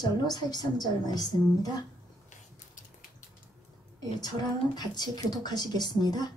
절로 43절 말씀입니다. 저랑 같이 교독하시겠습니다.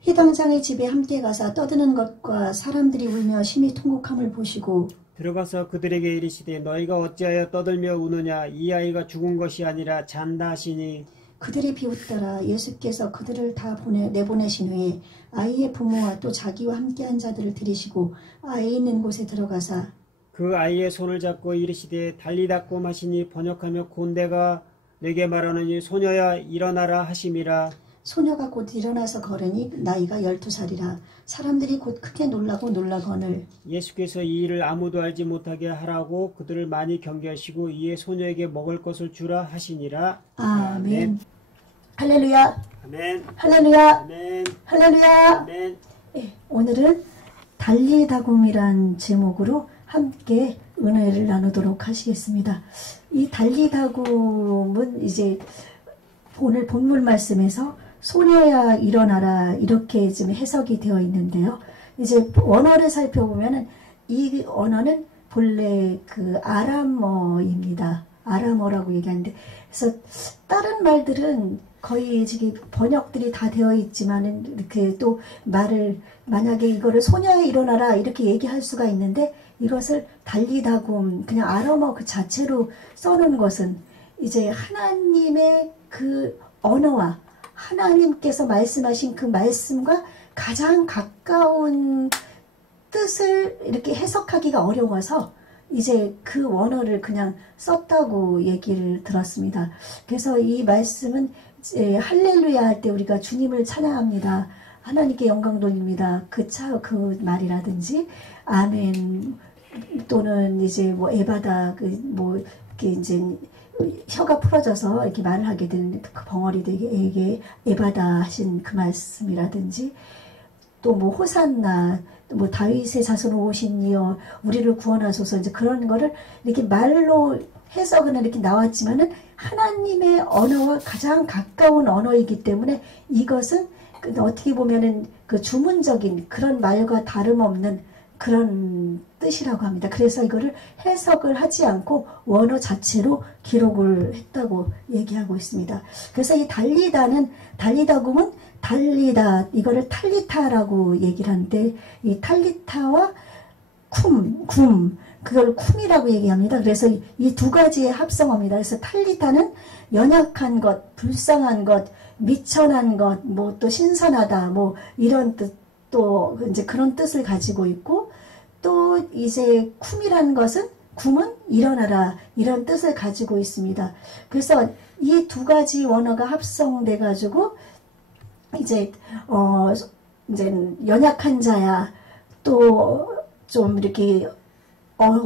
희당장의 집에 함께 가서 떠드는 것과 사람들이 울며 심히 통곡함을 보시고 들어가서 그들에게 이르시되 너희가 어찌하여 떠들며 우느냐 이 아이가 죽은 것이 아니라 잔다 하시니 그들이 비웃더라. 예수께서 그들을 다 내보내신 후에 아이의 부모와 또 자기와 함께한 자들을 들이시고 아이 있는 곳에 들어가사 그 아이의 손을 잡고 이르시되 달리다 꿈 하시니 번역하며 곤대가 내게 말하느니 소녀야 일어나라 하심이라. 소녀가 곧 일어나서 걸으니 나이가 12살이라. 사람들이 곧 크게 놀라거늘 예수께서 이 일을 아무도 알지 못하게 하라고 그들을 많이 경계하시고 이에 소녀에게 먹을 것을 주라 하시니라. 아멘. 할렐루야. 아멘. 할렐루야. 아멘. 할렐루야. 아멘. 오늘은 달리다굼이란 제목으로 함께 은혜를 나누도록 하시겠습니다. 이 달리다굼은 이제 오늘 본문 말씀에서 소녀야 일어나라 이렇게 좀 해석이 되어 있는데요. 이제 원어를 살펴보면은 이 언어는 본래 그 아람어입니다. 아람어라고 얘기하는데 그래서 다른 말들은 거의 지금 번역들이 다 되어 있지만은 이렇게 또 말을 만약에 이거를 소녀야 일어나라 이렇게 얘기할 수가 있는데 이것을 달리다굼 그냥 아람어 그 자체로 써놓은 것은 이제 하나님의 그 언어와 하나님께서 말씀하신 그 말씀과 가장 가까운 뜻을 이렇게 해석하기가 어려워서 이제 그 원어를 그냥 썼다고 얘기를 들었습니다. 그래서 이 말씀은 이제 할렐루야 할 때 우리가 주님을 찬양합니다. 하나님께 영광 돌립니다. 그 말이라든지 아멘 또는 이제 뭐 에바다 이렇게 이제 혀가 풀어져서 이렇게 말을 하게 되는 그 벙어리들에게 에바다 하신 그 말씀이라든지 또 뭐 호산나 뭐 다윗의 자손으로 오신 이여 우리를 구원하소서 이제 그런 거를 이렇게 말로 해석은 이렇게 나왔지만은 하나님의 언어와 가장 가까운 언어이기 때문에 이것은 어떻게 보면은 그 주문적인 그런 말과 다름없는 그런 뜻이라고 합니다. 그래서 이거를 해석을 하지 않고 원어 자체로 기록을 했다고 얘기하고 있습니다. 그래서 이 달리다굼은 달리다 이거를 탈리타라고 얘기를 하는데 이 탈리타와 쿰 그걸 쿰이라고 얘기합니다. 그래서 이 두 가지의 합성어입니다. 그래서 탈리타는 연약한 것, 불쌍한 것, 미천한 것, 뭐 또 신선하다, 뭐 이런 뜻, 또 이제 그런 뜻을 가지고 있고 또 이제 쿰이라는 것은 굼은 일어나라 이런 뜻을 가지고 있습니다. 그래서 이 두 가지 원어가 합성돼 가지고 이제 연약한 자야 또 좀 이렇게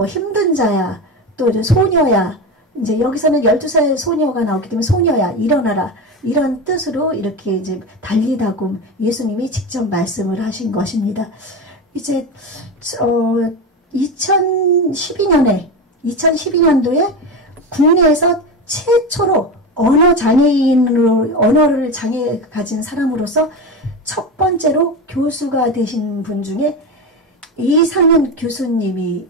힘든 자야 또 이제 소녀야 이제 여기서는 12살 소녀가 나오기 때문에 소녀야 일어나라 이런 뜻으로 이렇게 이제 달리다굼 예수님이 직접 말씀을 하신 것입니다. 이제 2012년도에 국내에서 최초로 언어를 장애 가진 사람으로서 첫 번째로 교수가 되신 분 중에 이상현 교수님이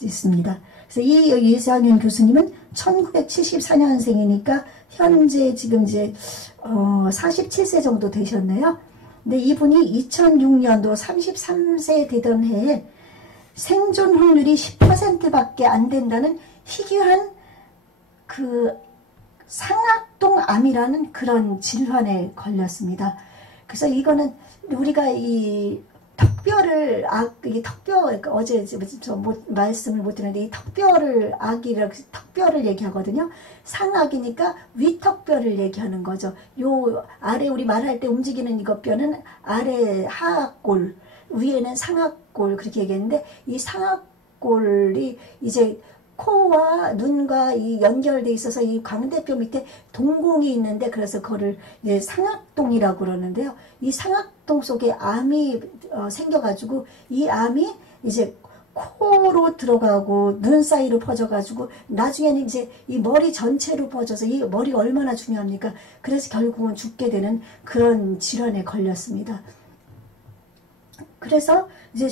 있습니다. 그래서 이 이상현 교수님은 1974년생이니까 현재 지금 이제 47세 정도 되셨네요. 근데 이분이 2006년도 33세 되던 해에 생존 확률이 10%밖에 안 된다는 희귀한 그 상악동암이라는 그런 질환에 걸렸습니다. 그래서 이거는 우리가 이 턱뼈를 어제 말씀을 못 드렸는데 이 턱뼈를 턱뼈를 얘기하거든요. 상악이니까 위턱뼈를 얘기하는 거죠. 요 아래 우리 말할 때 움직이는 이거 뼈는 아래 하악골, 위에는 상악골 그렇게 얘기했는데 이 상악골이 이제 코와 눈과 이 연결돼 있어서 이 광대뼈 밑에 동공이 있는데 그래서 그거를 이제 상악동이라고 그러는데요. 이 상악동 속에 암이 생겨가지고 이 암이 이제 코로 들어가고 눈 사이로 퍼져가지고 나중에는 이제 이 머리 전체로 퍼져서 이 머리가 얼마나 중요합니까? 그래서 결국은 죽게 되는 그런 질환에 걸렸습니다. 그래서 이제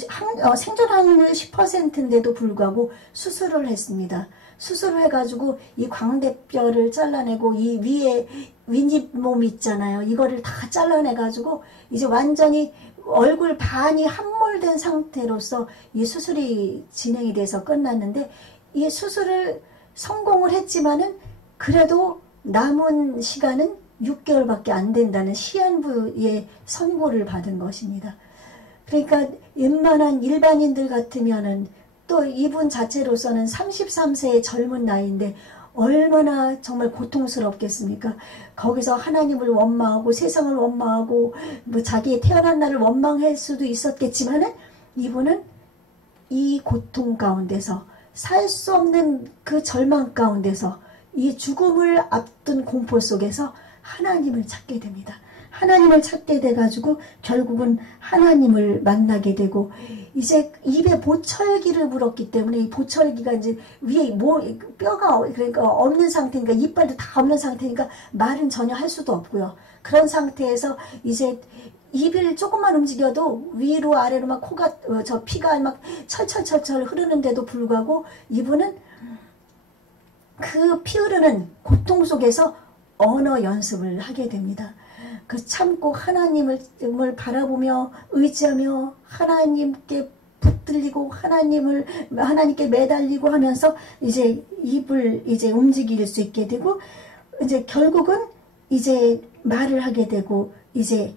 생존 확률 10%인데도 불구하고 수술을 했습니다. 수술을 해가지고 이 광대뼈를 잘라내고 이 위에 윗몸 있잖아요. 이거를 다 잘라내가지고 이제 완전히 얼굴 반이 함몰된 상태로서 이 수술이 진행이 돼서 끝났는데, 이 수술을 성공을 했지만은 그래도 남은 시간은 6개월밖에 안 된다는 시한부의 선고를 받은 것입니다. 그러니까 웬만한 일반인들 같으면은, 또 이분 자체로서는 33세의 젊은 나이인데 얼마나 정말 고통스럽겠습니까? 거기서 하나님을 원망하고 세상을 원망하고 뭐 자기의 태어난 날을 원망할 수도 있었겠지만은, 이분은 이 고통 가운데서, 살 수 없는 그 절망 가운데서, 이 죽음을 앞둔 공포 속에서 하나님을 찾게 됩니다. 하나님을 찾게 돼가지고 결국은 하나님을 만나게 되고, 이제 입에 보철기를 물었기 때문에 이 보철기가 이제 위에 뼈가 그러니까 없는 상태니까, 이빨도 다 없는 상태니까 말은 전혀 할 수도 없고요. 그런 상태에서 이제 입을 조금만 움직여도 위로 아래로 막 코가 저 피가 막 철철철철 흐르는데도 불구하고 이분은 그 피 흐르는 고통 속에서 언어 연습을 하게 됩니다. 그 참고 하나님을 바라보며 의지하며 하나님께 붙들리고 하나님께 매달리고 하면서 이제 입을 이제 움직일 수 있게 되고, 이제 결국은 이제 말을 하게 되고, 이제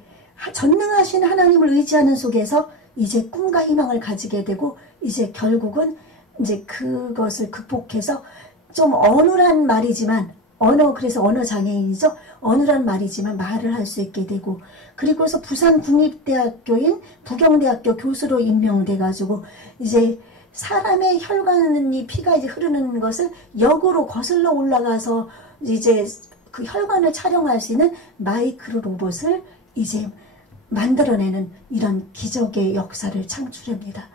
전능하신 하나님을 의지하는 속에서 이제 꿈과 희망을 가지게 되고, 이제 결국은 이제 그것을 극복해서 좀 어눌한 말이지만, 그래서 언어 장애인이죠. 어눌한 말이지만 말을 할 수 있게 되고, 그리고서 부산국립대학교인 부경대학교 교수로 임명돼 가지고 이제 사람의 혈관이 피가 이제 흐르는 것을 역으로 거슬러 올라가서 이제 그 혈관을 촬영할 수 있는 마이크로 로봇을 이제 만들어내는 이런 기적의 역사를 창출합니다.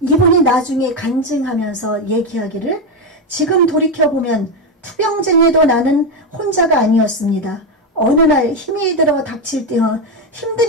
이분이 나중에 간증하면서 얘기하기를, 지금 돌이켜보면 투병쟁이도 나는 혼자가 아니었습니다. 어느 날 힘든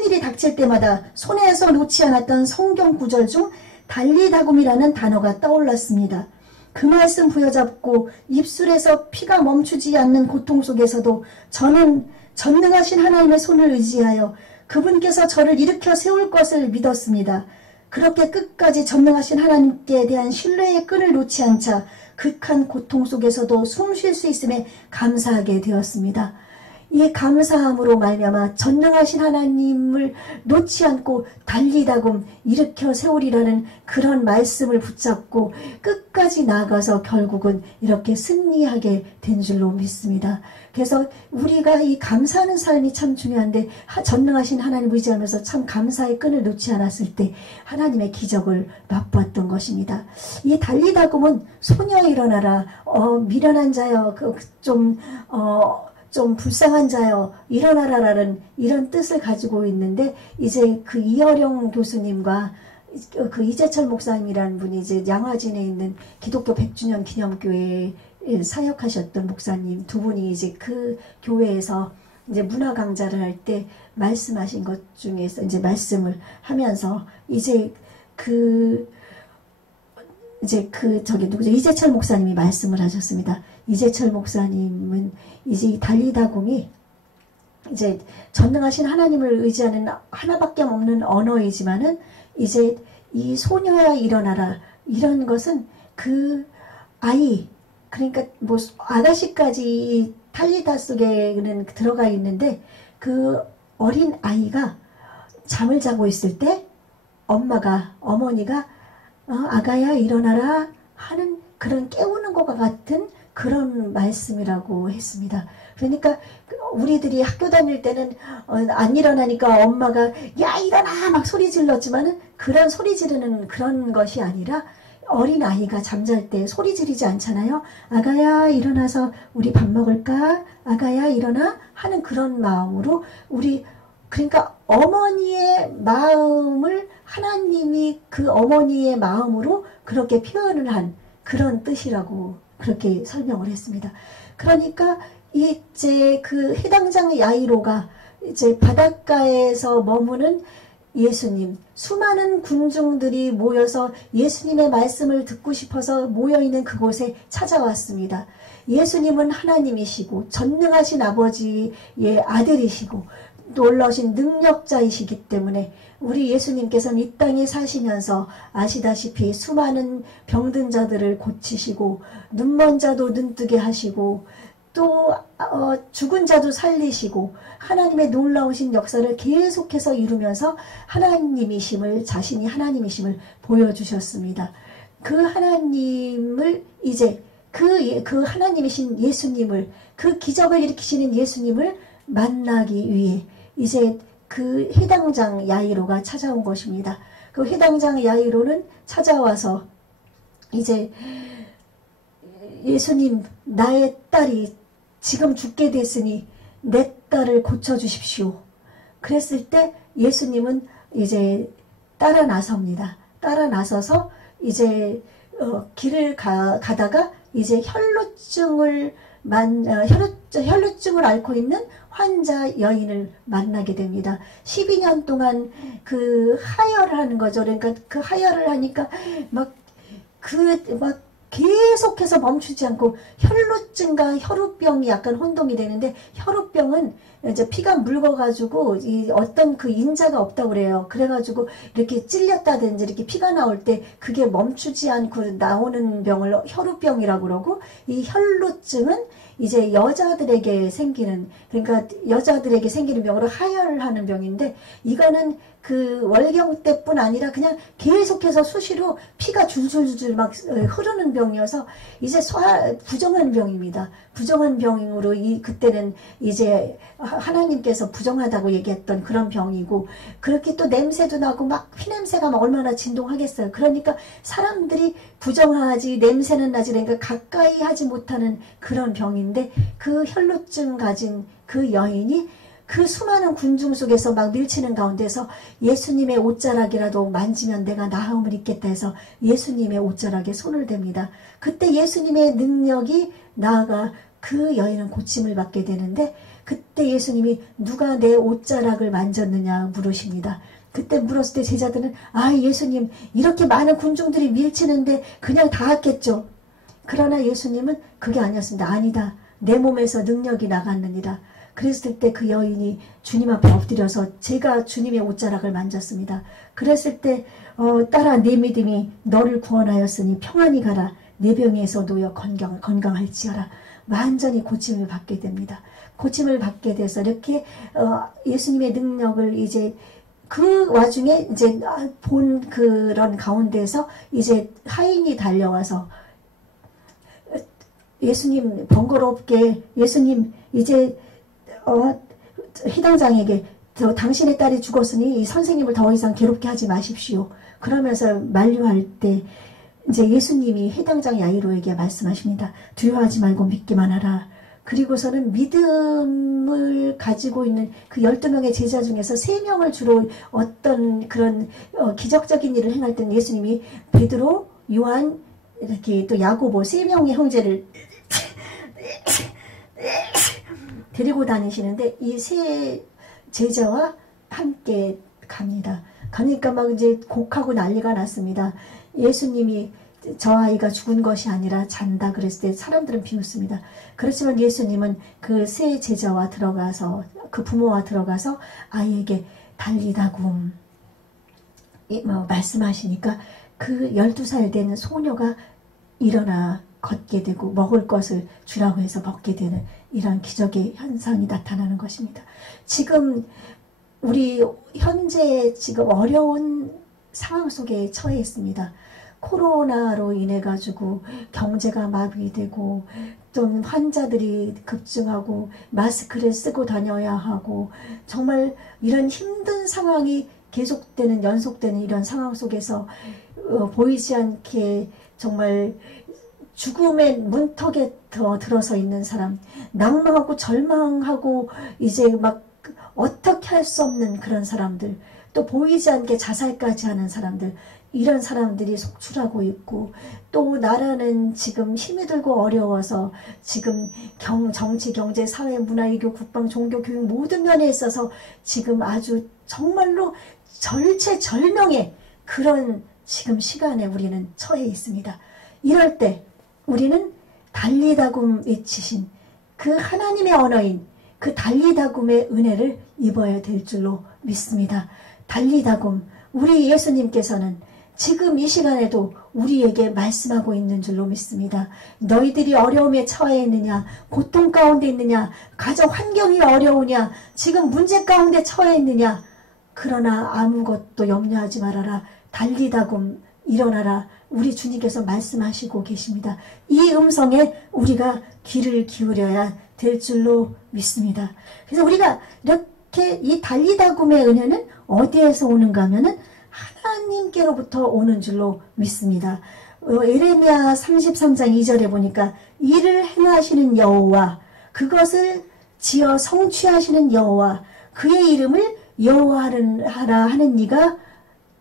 일이 닥칠 때마다 손에서 놓지 않았던 성경 구절 중 달리다굼이라는 단어가 떠올랐습니다. 그 말씀 부여잡고 입술에서 피가 멈추지 않는 고통 속에서도 저는 전능하신 하나님의 손을 의지하여 그분께서 저를 일으켜 세울 것을 믿었습니다. 그렇게 끝까지 전능하신 하나님께 대한 신뢰의 끈을 놓지 않자 극한 고통 속에서도 숨 쉴 수 있음에 감사하게 되었습니다. 이 감사함으로 말미암아 전능하신 하나님을 놓지 않고 달리다굼 일으켜 세우리라는 그런 말씀을 붙잡고 끝까지 나아가서 결국은 이렇게 승리하게 된 줄로 믿습니다. 그래서 우리가 이 감사하는 삶이 참 중요한데, 전능하신 하나님 의지하면서 참 감사의 끈을 놓지 않았을 때 하나님의 기적을 맛보았던 것입니다. 이 달리다굼은 소녀 일어나라, 미련한 자여, 좀 불쌍한 자여 일어나라라는 이런 뜻을 가지고 있는데, 이제 그 이어령 교수님과 그 이재철 목사님이라는 분이 이제 양화진에 있는 기독교 100주년 기념교회에 사역하셨던 목사님 두 분이 이제 그 교회에서 이제 문화 강좌를 할 때 말씀하신 것 중에서 이제 말씀을 하면서 누구죠? 이재철 목사님이 말씀을 하셨습니다. 이재철 목사님은 이제 달리다굼이 이제 전능하신 하나님을 의지하는 하나밖에 없는 언어이지만은, 이제 이 소녀야 일어나라 이런 것은 그 아이, 그러니까 뭐 아가씨까지 탈리다 속에는 들어가 있는데, 그 어린 아이가 잠을 자고 있을 때 어머니가 아가야 일어나라 하는 그런 깨우는 것과 같은 그런 말씀이라고 했습니다. 그러니까 우리들이 학교 다닐 때는 안 일어나니까 엄마가 야 일어나 막 소리 질렀지만은, 그런 소리 지르는 그런 것이 아니라 어린 아이가 잠잘 때 소리 지르지 않잖아요. 아가야 일어나서 우리 밥 먹을까? 아가야 일어나 하는 그런 마음으로 그러니까 어머니의 마음을 하나님이 그 어머니의 마음으로 그렇게 표현을 한 그런 뜻이라고 그렇게 설명을 했습니다. 그러니까 이제 그 해당장 야이로가 이제 바닷가에서 머무는 예수님, 수많은 군중들이 모여서 예수님의 말씀을 듣고 싶어서 모여있는 그곳에 찾아왔습니다. 예수님은 하나님이시고 전능하신 아버지의 아들이시고 놀라우신 능력자이시기 때문에 우리 예수님께서는 이 땅에 사시면서 아시다시피 수많은 병든 자들을 고치시고 눈먼 자도 눈뜨게 하시고 또 죽은 자도 살리시고 하나님의 놀라우신 역사를 계속해서 이루면서 하나님이심을, 자신이 하나님이심을 보여주셨습니다. 그 하나님을 이제 그 하나님이신 예수님을, 그 기적을 일으키시는 예수님을 만나기 위해 이제 그 회당장 야이로가 찾아온 것입니다. 그 회당장 야이로는 찾아와서 이제 예수님, 나의 딸이 지금 죽게 됐으니 내 딸을 고쳐주십시오. 그랬을 때 예수님은 이제 따라 나섭니다. 따라 나서서 이제 길을 가다가 이제 혈루증을 앓고 있는 환자 여인을 만나게 됩니다. 12년 동안 그 하혈을 하는 거죠. 그러니까 그 하혈을 하니까 막 계속해서 멈추지 않고 혈루증과 혈우병이 약간 혼동이 되는데, 혈우병은 이제 피가 묽어가지고 어떤 그 인자가 없다고 그래요. 그래가지고 이렇게 찔렸다든지 이렇게 피가 나올 때 그게 멈추지 않고 나오는 병을 혈우병이라고 그러고, 이 혈루증은 이제 여자들에게 생기는, 그러니까 여자들에게 생기는 병으로 하혈을 하는 병인데, 이거는 그 월경 때뿐 아니라 그냥 계속해서 수시로 피가 줄줄줄 막 흐르는 병이어서 이제 부정한 병입니다. 부정한 병으로 그때는 이제 하나님께서 부정하다고 얘기했던 그런 병이고, 그렇게 또 냄새도 나고 막 피냄새가 막 얼마나 진동하겠어요. 그러니까 사람들이 부정하지 냄새는 나지, 그러니까 가까이 하지 못하는 그런 병인데, 그 혈루증 가진 그 여인이 그 수많은 군중 속에서 막 밀치는 가운데서 예수님의 옷자락이라도 만지면 내가 나음을 입겠다 해서 예수님의 옷자락에 손을 댑니다. 그때 예수님의 능력이 나아가 그 여인은 고침을 받게 되는데, 그때 예수님이 누가 내 옷자락을 만졌느냐 물으십니다. 그때 물었을 때 제자들은 예수님, 이렇게 많은 군중들이 밀치는데 그냥 닿았겠죠. 그러나 예수님은 그게 아니었습니다. 아니다, 내 몸에서 능력이 나갔느니라. 그랬을 때 그 여인이 주님 앞에 엎드려서 제가 주님의 옷자락을 만졌습니다. 그랬을 때 딸아, 내 믿음이 너를 구원하였으니 평안히 가라. 내 병에서 놓여 건강할지어라. 완전히 고침을 받게 됩니다. 고침을 받게 돼서 이렇게 예수님의 능력을 이제 그 와중에 이제 본 그런 가운데서 이제 하인이 달려와서 예수님 번거롭게, 예수님 이제 회당장에게 당신의 딸이 죽었으니 이 선생님을 더 이상 괴롭게 하지 마십시오. 그러면서 만류할 때 이제 예수님이 회당장 야이로에게 말씀하십니다. 두려워하지 말고 믿기만 하라. 그리고서는 믿음을 가지고 있는 그 12명의 제자 중에서 3명을 주로 어떤 그런 기적적인 일을 행할 때는 예수님이 베드로, 요한, 이렇게 또 야고보 3명의 형제를 데리고 다니시는데, 이 3 제자와 함께 갑니다. 가니까 막 이제 곡하고 난리가 났습니다. 예수님이 저 아이가 죽은 것이 아니라 잔다 그랬을 때 사람들은 비웃습니다. 그렇지만 예수님은 그 3 제자와 들어가서, 그 부모와 들어가서 아이에게 달리다굼 말씀하시니까 그 12살 된 소녀가 일어나 걷게 되고 먹을 것을 주라고 해서 먹게 되는 이런 기적의 현상이 나타나는 것입니다. 지금 우리 현재 지금 어려운 상황 속에 처해 있습니다. 코로나로 인해 가지고 경제가 마비되고 좀 환자들이 급증하고 마스크를 쓰고 다녀야 하고, 정말 이런 힘든 상황이 계속되는, 연속되는 이런 상황 속에서 보이지 않게 정말 죽음의 문턱에 들어서 있는 사람, 낭망하고 절망하고 이제 막 어떻게 할 수 없는 그런 사람들, 또 보이지 않게 자살까지 하는 사람들, 이런 사람들이 속출하고 있고, 또 나라는 지금 힘이 들고 어려워서 지금 정치, 경제, 사회, 문화, 외교, 국방, 종교, 교육 모든 면에 있어서 지금 아주 정말로 절체절명의 그런 지금 시간에 우리는 처해 있습니다. 이럴 때 우리는 달리다굼 외치신 그 하나님의 언어인 그 달리다굼의 은혜를 입어야 될 줄로 믿습니다. 달리다굼, 우리 예수님께서는 지금 이 시간에도 우리에게 말씀하고 있는 줄로 믿습니다. 너희들이 어려움에 처해 있느냐, 고통 가운데 있느냐, 가정 환경이 어려우냐, 지금 문제 가운데 처해 있느냐, 그러나 아무것도 염려하지 말아라. 달리다굼 일어나라. 우리 주님께서 말씀하시고 계십니다. 이 음성에 우리가 귀를 기울여야 될 줄로 믿습니다. 그래서 우리가 이렇게 이 달리다굼의 은혜는 어디에서 오는가 하면은 하나님께로부터 오는 줄로 믿습니다. 예레미야 33장 2절에 보니까 이를 행하시는 여호와, 그것을 지어 성취하시는 여호와, 그의 이름을 여호와하라 하는 이가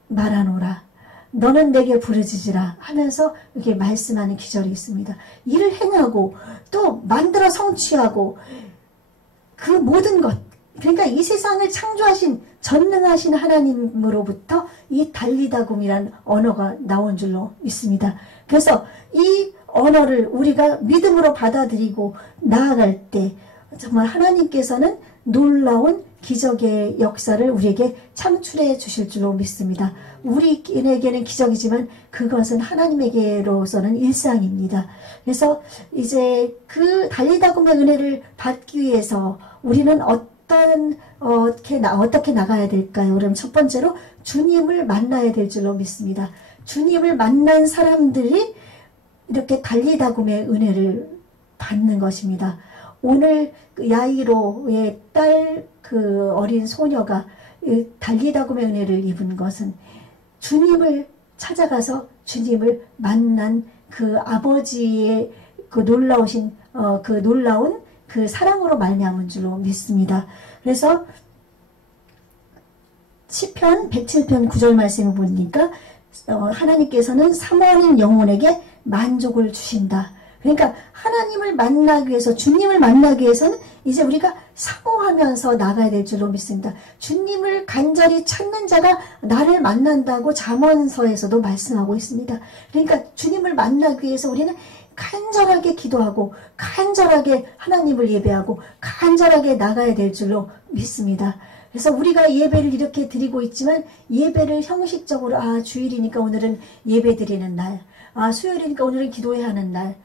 말하노라. 너는 내게 부르짖으라 하면서 이렇게 말씀하는 기절이 있습니다. 일을 행하고 또 만들어 성취하고 그 모든 것, 그러니까 이 세상을 창조하신 전능하신 하나님으로부터 이 달리다굼이란 언어가 나온 줄로 믿습니다. 그래서 이 언어를 우리가 믿음으로 받아들이고 나아갈 때 정말 하나님께서는 놀라운 기적의 역사를 우리에게 창출해 주실 줄로 믿습니다. 우리에게는 기적이지만 그것은 하나님에게로서는 일상입니다. 그래서 이제 그 달리다굼의 은혜를 받기 위해서 우리는 어떻게 나가야 될까요? 그럼 첫 번째로 주님을 만나야 될 줄로 믿습니다. 주님을 만난 사람들이 이렇게 달리다굼의 은혜를 받는 것입니다. 오늘 야이로의 딸 그 어린 소녀가 달리다굼의 은혜를 입은 것은 주님을 찾아가서 주님을 만난 그 아버지의 그 놀라운 그 사랑으로 말미암은 줄로 믿습니다. 그래서 시편 107편 9절 말씀을 보니까 하나님께서는 사모하는 영혼에게 만족을 주신다. 그러니까 하나님을 만나기 위해서, 주님을 만나기 위해서는 이제 우리가 사모하면서 나가야 될 줄로 믿습니다. 주님을 간절히 찾는 자가 나를 만난다고 잠언서에서도 말씀하고 있습니다. 그러니까 주님을 만나기 위해서 우리는 간절하게 기도하고 간절하게 하나님을 예배하고 간절하게 나가야 될 줄로 믿습니다. 그래서 우리가 예배를 이렇게 드리고 있지만 예배를 형식적으로 주일이니까 오늘은 예배 드리는 날, 수요일이니까 오늘은 기도해야 하는 날,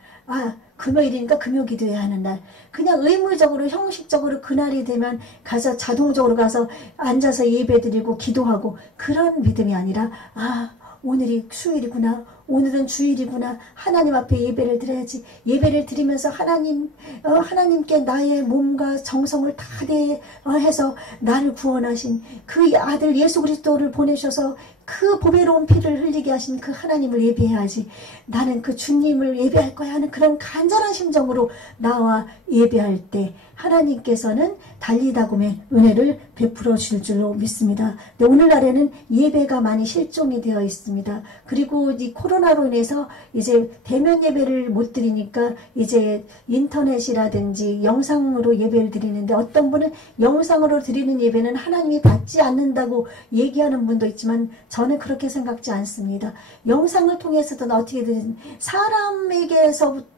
금요일이니까 금요 기도해야 하는 날, 그냥 의무적으로 형식적으로 그날이 되면 가서 자동적으로 가서 앉아서 예배 드리고 기도하고 그런 믿음이 아니라 오늘이 수요일이구나, 오늘은 주일이구나, 하나님 앞에 예배를 드려야지. 예배를 드리면서 하나님께 나의 몸과 정성을 다 대해서 나를 구원하신 그 아들 예수 그리스도를 보내셔서 그 보배로운 피를 흘리게 하신 그 하나님을 예배해야지. 나는 그 주님을 예배할 거야 하는 그런 간절한 심정으로 나와 예배할 때 하나님께서는 달리다굼의 은혜를 베풀어 줄 줄로 믿습니다. 근데 오늘날에는 예배가 많이 실종이 되어 있습니다. 그리고 이 코로나로 인해서 이제 대면 예배를 못 드리니까 이제 인터넷이라든지 영상으로 예배를 드리는데, 어떤 분은 영상으로 드리는 예배는 하나님이 받지 않는다고 얘기하는 분도 있지만 저는 그렇게 생각지 않습니다. 영상을 통해서든 어떻게든 사람에게서부터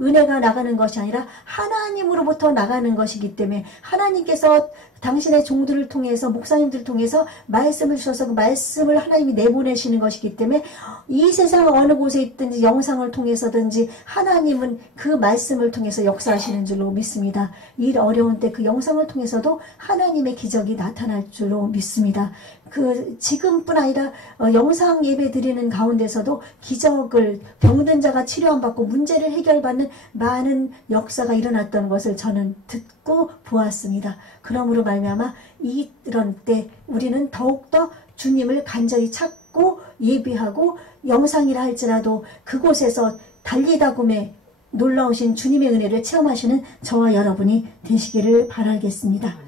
은혜가 나가는 것이 아니라 하나님으로부터 나가는 것이기 때문에 하나님께서 당신의 종들을 통해서, 목사님들을 통해서 말씀을 주셔서 그 말씀을 하나님이 내보내시는 것이기 때문에 이 세상 어느 곳에 있든지 영상을 통해서든지 하나님은 그 말씀을 통해서 역사하시는 줄로 믿습니다. 이 어려운 때 그 영상을 통해서도 하나님의 기적이 나타날 줄로 믿습니다. 그 지금뿐 아니라 영상 예배 드리는 가운데서도 기적을, 병든 자가 치료함 받고 문제를 해결받는 많은 역사가 일어났던 것을 저는 듣고 보았습니다. 그러므로 말미암아 이런 때 우리는 더욱더 주님을 간절히 찾고 예배하고, 영상이라 할지라도 그곳에서 달리다굼의 놀라우신 주님의 은혜를 체험하시는 저와 여러분이 되시기를 바라겠습니다.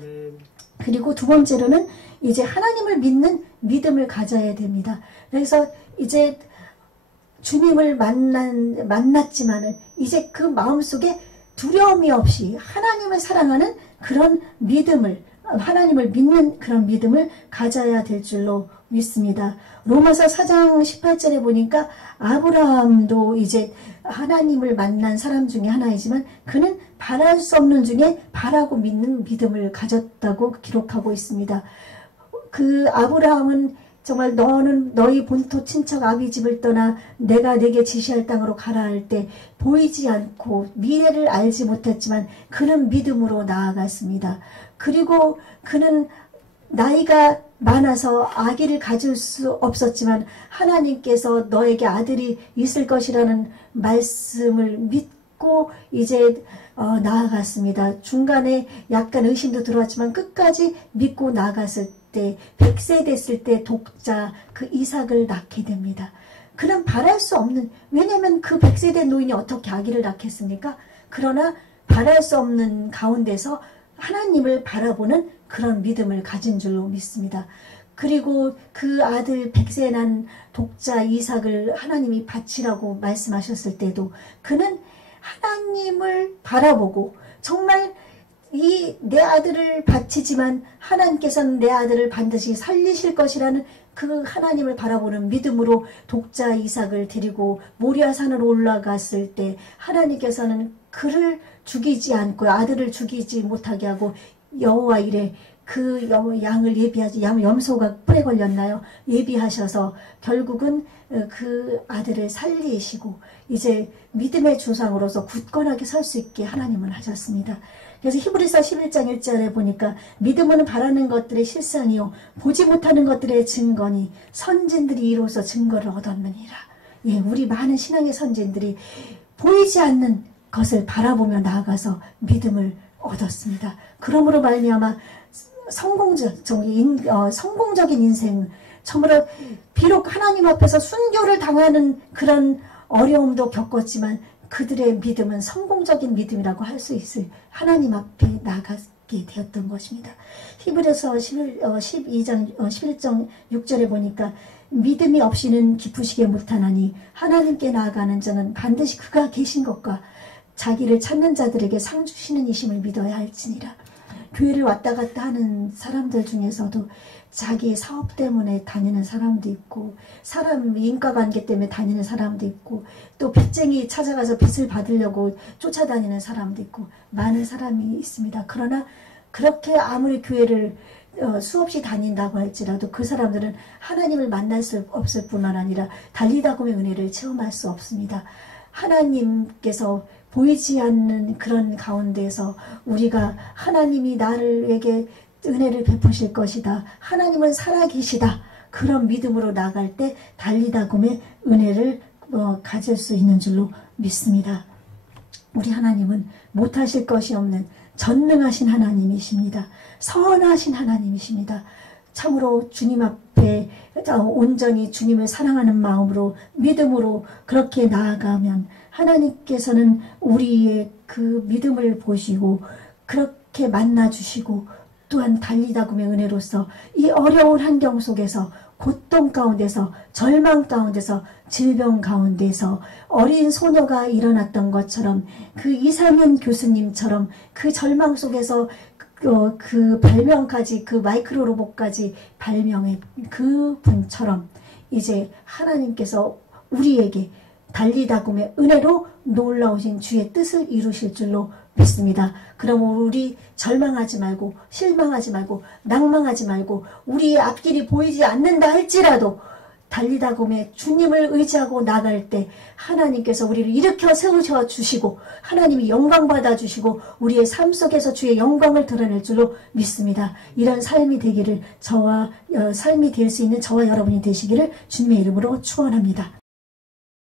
그리고 두 번째로는 이제 하나님을 믿는 믿음을 가져야 됩니다. 그래서 이제 주님을 만났지만은 이제 그 마음속에 두려움이 없이 하나님을 사랑하는 그런 믿음을 하나님을 믿는 그런 믿음을 가져야 될 줄로 믿습니다. 로마서 4장 18절에 보니까 아브라함도 이제 하나님을 만난 사람 중에 하나이지만 그는 바랄 수 없는 중에 바라고 믿는 믿음을 가졌다고 기록하고 있습니다. 그 아브라함은 정말 너는 너희 본토 친척 아비 집을 떠나 내가 내게 지시할 땅으로 가라 할 때 보이지 않고 미래를 알지 못했지만 그는 믿음으로 나아갔습니다. 그리고 그는 나이가 많아서 아기를 가질 수 없었지만 하나님께서 너에게 아들이 있을 것이라는 말씀을 믿고 이제 나아갔습니다. 중간에 약간 의심도 들어왔지만 끝까지 믿고 나아갔을 때 100세 됐을 때 독자 그 이삭을 낳게 됩니다. 그는 바랄 수 없는, 왜냐하면 그 100세 된 노인이 어떻게 아기를 낳겠습니까? 그러나 바랄 수 없는 가운데서 하나님을 바라보는 그런 믿음을 가진 줄로 믿습니다. 그리고 그 아들 100세 난 독자 이삭을 하나님이 바치라고 말씀하셨을 때도 그는 하나님을 바라보고 정말 이 내 아들을 바치지만 하나님께서는 내 아들을 반드시 살리실 것이라는 그 하나님을 바라보는 믿음으로 독자 이삭을 데리고 모리아산으로 올라갔을 때 하나님께서는 그를 죽이지 않고 아들을 죽이지 못하게 하고 여호와 이레 그 양을 예비하지, 염소가 뿔에 걸렸나요? 예비하셔서 결국은 그 아들을 살리시고 이제 믿음의 조상으로서 굳건하게 설 수 있게 하나님은 하셨습니다. 그래서 히브리서 11장 1절에 보니까 믿음은 바라는 것들의 실상이요 보지 못하는 것들의 증거니 선진들이 이로써 증거를 얻었느니라. 예, 우리 많은 신앙의 선진들이 보이지 않는 것을 바라보며 나아가서 믿음을 얻었습니다. 그러므로 말미암아 성공적인 인생, 참으로 비록 하나님 앞에서 순교를 당하는 그런 어려움도 겪었지만 그들의 믿음은 성공적인 믿음이라고 할 수 있을 하나님 앞에 나가게 되었던 것입니다. 히브리서 12장 11장 6절에 보니까 믿음이 없이는 기쁘시게 못하나니 하나님께 나아가는 자는 반드시 그가 계신 것과 자기를 찾는 자들에게 상 주시는 이심을 믿어야 할지니라. 교회를 왔다 갔다 하는 사람들 중에서도 자기 사업 때문에 다니는 사람도 있고 사람 인과관계 때문에 다니는 사람도 있고 또 빚쟁이 찾아가서 빚을 받으려고 쫓아다니는 사람도 있고 많은 사람이 있습니다. 그러나 그렇게 아무리 교회를 수없이 다닌다고 할지라도 그 사람들은 하나님을 만날 수 없을 뿐만 아니라 달리다곰의 은혜를 체험할 수 없습니다. 하나님께서 보이지 않는 그런 가운데서 우리가 하나님이 나에게 은혜를 베푸실 것이다. 하나님은 살아계시다. 그런 믿음으로 나갈 때 달리다곰의 은혜를 가질 수 있는 줄로 믿습니다. 우리 하나님은 못하실 것이 없는 전능하신 하나님이십니다. 선하신 하나님이십니다. 참으로 주님 앞에 온전히 주님을 사랑하는 마음으로 믿음으로 그렇게 나아가면 하나님께서는 우리의 그 믿음을 보시고 그렇게 만나주시고 또한 달리다곰의 은혜로서 이 어려운 환경 속에서 고통 가운데서 절망 가운데서 질병 가운데서 어린 소녀가 일어났던 것처럼 그 이상현 교수님처럼 그 절망 속에서 그 발명까지 그 마이크로 로봇까지 발명한 그 분처럼 이제 하나님께서 우리에게 달리다곰의 은혜로 놀라우신 주의 뜻을 이루실 줄로 믿습니다. 그럼 우리 절망하지 말고 실망하지 말고 낭망하지 말고 우리의 앞길이 보이지 않는다 할지라도 달리다곰의 주님을 의지하고 나갈 때 하나님께서 우리를 일으켜 세우셔 주시고 하나님이 영광 받아 주시고 우리의 삶 속에서 주의 영광을 드러낼 줄로 믿습니다. 이런 삶이 되기를 삶이 될 수 있는 저와 여러분이 되시기를 주님의 이름으로 축원합니다.